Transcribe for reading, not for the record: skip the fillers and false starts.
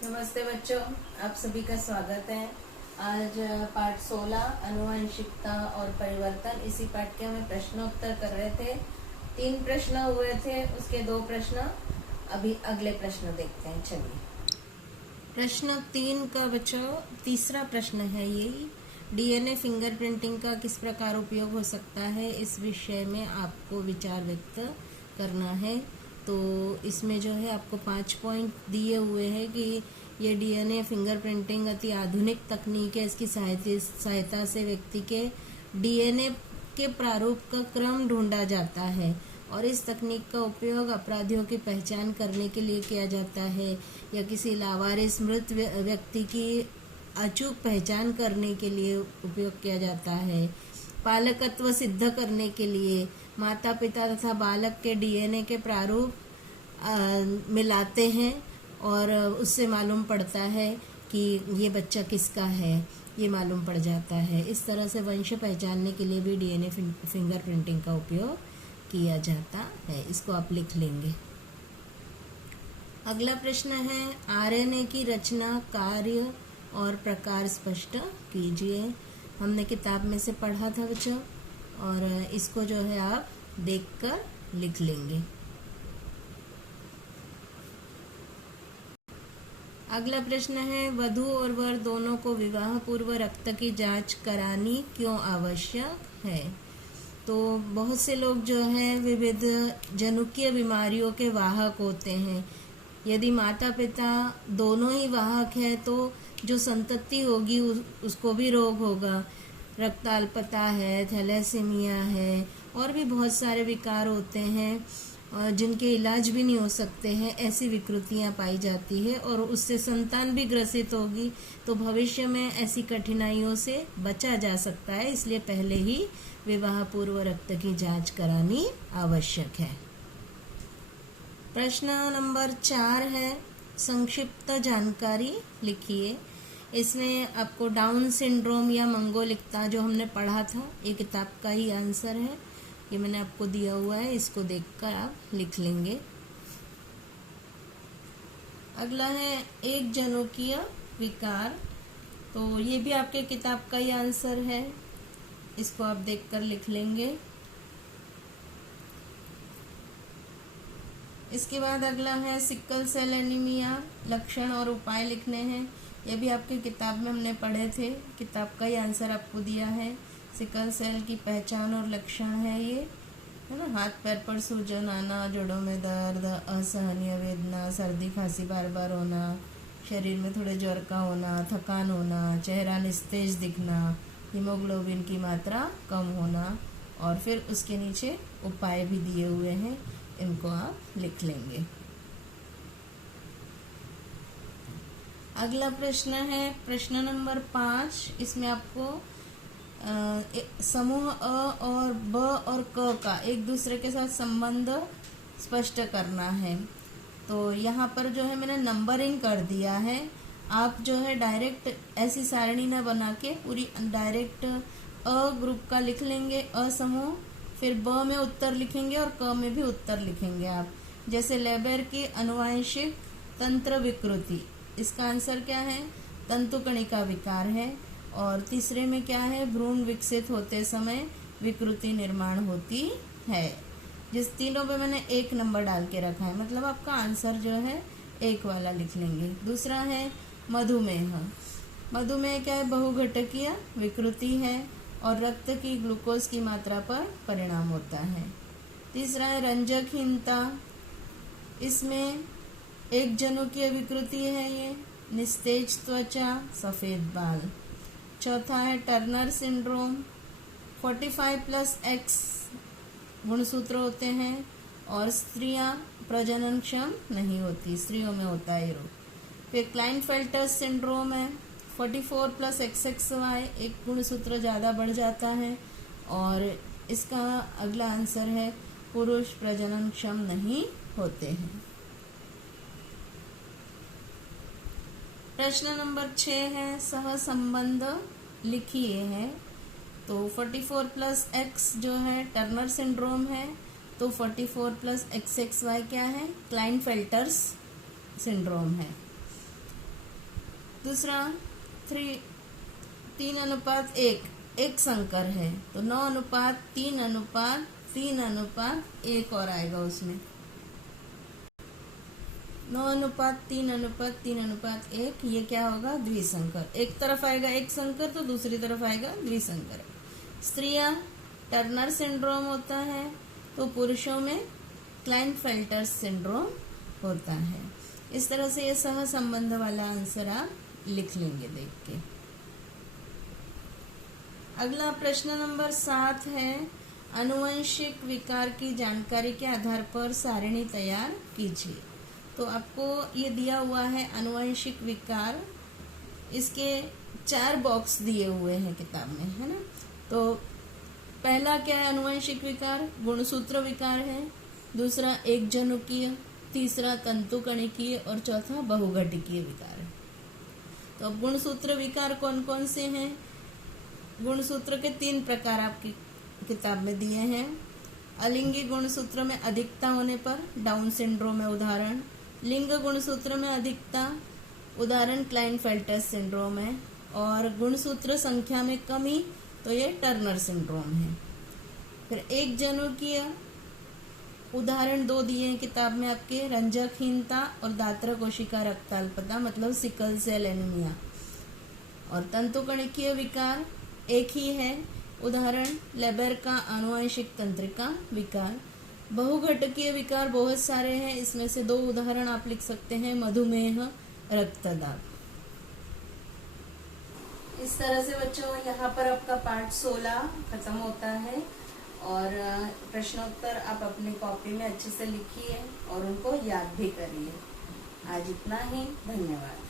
नमस्ते बच्चों, आप सभी का स्वागत है। आज पाठ 16 आनुवंशिकता और परिवर्तन, इसी पाठ के हमें प्रश्नोत्तर कर रहे थे। 3 प्रश्न हुए थे, उसके 2 प्रश्न, अभी अगले प्रश्न देखते हैं। चलिए, प्रश्न 3 का बच्चों तीसरा प्रश्न है यही, डीएनए फिंगरप्रिंटिंग का किस प्रकार उपयोग हो सकता है, इस विषय में आपको विचार व्यक्त करना है। तो इसमें जो है आपको 5 पॉइंट दिए हुए हैं कि ये डीएनए फिंगरप्रिंटिंग अति आधुनिक तकनीक है। इसकी सहायता से व्यक्ति के डीएनए के प्रारूप का क्रम ढूंढा जाता है और इस तकनीक का उपयोग अपराधियों की पहचान करने के लिए किया जाता है या किसी लावारिस मृत व्यक्ति की अचूक पहचान करने के लिए उपयोग किया जाता है। पालकत्व सिद्ध करने के लिए माता पिता तथा बालक के डीएनए के प्रारूप मिलाते हैं और उससे मालूम पड़ता है कि ये बच्चा किसका है, ये मालूम पड़ जाता है। इस तरह से वंश पहचानने के लिए भी डीएनए फिंगरप्रिंटिंग का उपयोग किया जाता है। इसको आप लिख लेंगे। अगला प्रश्न है, आरएनए की रचना, कार्य और प्रकार स्पष्ट कीजिए। हमने किताब में से पढ़ा था बच्चों, और इसको जो है आप देखकर लिख लेंगे। अगला प्रश्न है, वधू और वर दोनों को विवाह पूर्व रक्त की जांच करानी क्यों आवश्यक है? तो बहुत से लोग जो है विविध जनुकीय बीमारियों के वाहक होते हैं। यदि माता पिता दोनों ही वाहक है तो जो संतति होगी उसको भी रोग होगा। रक्ताल्पता है, थैलेसीमिया है, और भी बहुत सारे विकार होते हैं जिनके इलाज भी नहीं हो सकते हैं। ऐसी विकृतियां पाई जाती है और उससे संतान भी ग्रसित होगी, तो भविष्य में ऐसी कठिनाइयों से बचा जा सकता है। इसलिए पहले ही विवाह पूर्व रक्त की जांच करानी आवश्यक है। प्रश्न नंबर 4 है, संक्षिप्त जानकारी लिखिए। इसमें आपको डाउन सिंड्रोम या मंगोलिकता जो हमने पढ़ा था, ये किताब का ही आंसर है। ये मैंने आपको दिया हुआ है, इसको देखकर आप लिख लेंगे। अगला है एक जनुकीय विकार, तो ये भी आपके किताब का ही आंसर है, इसको आप देखकर लिख लेंगे। इसके बाद अगला है सिकल सेल एनीमिया, लक्षण और उपाय लिखने हैं। ये भी आपकी किताब में हमने पढ़े थे, किताब का ही आंसर आपको दिया है। सिकल सेल की पहचान और लक्षण है ये, है ना, हाथ पैर पर सूजन आना, जोड़ों में दर्द, असहनीय वेदना, सर्दी खांसी बार बार होना, शरीर में थोड़े ज्वर का होना, थकान होना, चेहरा निस्तेज दिखना, हीमोग्लोबिन की मात्रा कम होना, और फिर उसके नीचे उपाय भी दिए हुए हैं, इनको आप लिख लेंगे। अगला प्रश्न है प्रश्न नंबर 5। इसमें आपको समूह अ और ब और क का एक दूसरे के साथ संबंध स्पष्ट करना है। तो यहाँ पर जो है मैंने नंबरिंग कर दिया है। आप जो है डायरेक्ट ऐसी सारणी न बना के पूरी डायरेक्ट अ ग्रुप का लिख लेंगे, अ समूह, फिर ब में उत्तर लिखेंगे और क में भी उत्तर लिखेंगे आप। जैसे लेबर की अनुवांशिक तंत्र विकृति, इसका आंसर क्या है? तंतुकणिका विकार है। और तीसरे में क्या है? भ्रूण विकसित होते समय विकृति निर्माण होती है। जिस तीनों पे मैंने 1 नंबर डाल के रखा है, मतलब आपका आंसर जो है 1 वाला लिख लेंगे। दूसरा है मधुमेह। मधुमेह क्या है? बहुघटकीय विकृति है और रक्त की ग्लूकोज की मात्रा पर परिणाम होता है। तीसरा है रंजकहीनता, इसमें एक जनुकीय विकृति है, ये निस्तेज त्वचा, सफेद बाल। चौथा है टर्नर सिंड्रोम, 45+X गुणसूत्र होते हैं और स्त्रियां प्रजननक्षम नहीं होती, स्त्रियों में होता है ये रोग। फिर क्लाइनफेल्टर सिंड्रोम है, 44+XXY, एक गुणसूत्र ज़्यादा बढ़ जाता है, और इसका अगला आंसर है पुरुष प्रजननक्षम नहीं होते हैं। प्रश्न नंबर 6 है, सहसंबंध लिखिए है। तो 44+X जो है टर्नर सिंड्रोम है, तो 44+XXY क्या है? क्लाइनफेल्टर्स सिंड्रोम है। दूसरा 3:1 एक संकर है, तो 9:3:3:1 और आएगा उसमें 9:3:3:1। ये क्या होगा? द्विसंकर। एक तरफ आएगा एक संकर तो दूसरी तरफ आएगा द्विसंकर। स्त्रियां टर्नर सिंड्रोम होता है, तो पुरुषों में क्लाइनफेल्टर सिंड्रोम होता है। इस तरह से ये सह संबंध वाला आंसर आप लिख लेंगे देख के। अगला प्रश्न नंबर 7 है, आनुवंशिक विकार की जानकारी के आधार पर सारणी तैयार कीजिए। तो आपको ये दिया हुआ है आनुवंशिक विकार, इसके 4 बॉक्स दिए हुए हैं किताब में, है ना। तो पहला क्या है? आनुवंशिक विकार गुणसूत्र विकार है, दूसरा एक जनुकीय, तीसरा तंतुकणिकीय और चौथा बहुघटिकीय विकार है। तो अब गुणसूत्र विकार कौन कौन से हैं? गुणसूत्र के 3 प्रकार आपकी किताब में दिए हैं। अलिंगी गुणसूत्र में अधिकता होने पर डाउन सिंड्रोम है उदाहरण। लिंग गुणसूत्र में अधिकता उदाहरण क्लाइनफेल्टर सिंड्रोम है। और गुणसूत्र संख्या में कमी तो ये टर्नर सिंड्रोम है। फिर एक जनुकीय उदाहरण 2 दिए हैं किताब में आपके, रंजकहीनता और दात्र कोशिका रक्ताल्पता मतलब सिकल सेल एनीमिया। और तंतुकणिकीय विकार एक ही है, उदाहरण लेबर का आनुवंशिक तंत्रिका विकार। बहुघटकीय विकार बहुत सारे हैं, इसमें से 2 उदाहरण आप लिख सकते हैं, मधुमेह, रक्तदाब। इस तरह से बच्चों यहाँ पर आपका पाठ 16 खत्म होता है। और प्रश्नोत्तर आप अपनी कॉपी में अच्छे से लिखिए और उनको याद भी करिए। आज इतना ही, धन्यवाद।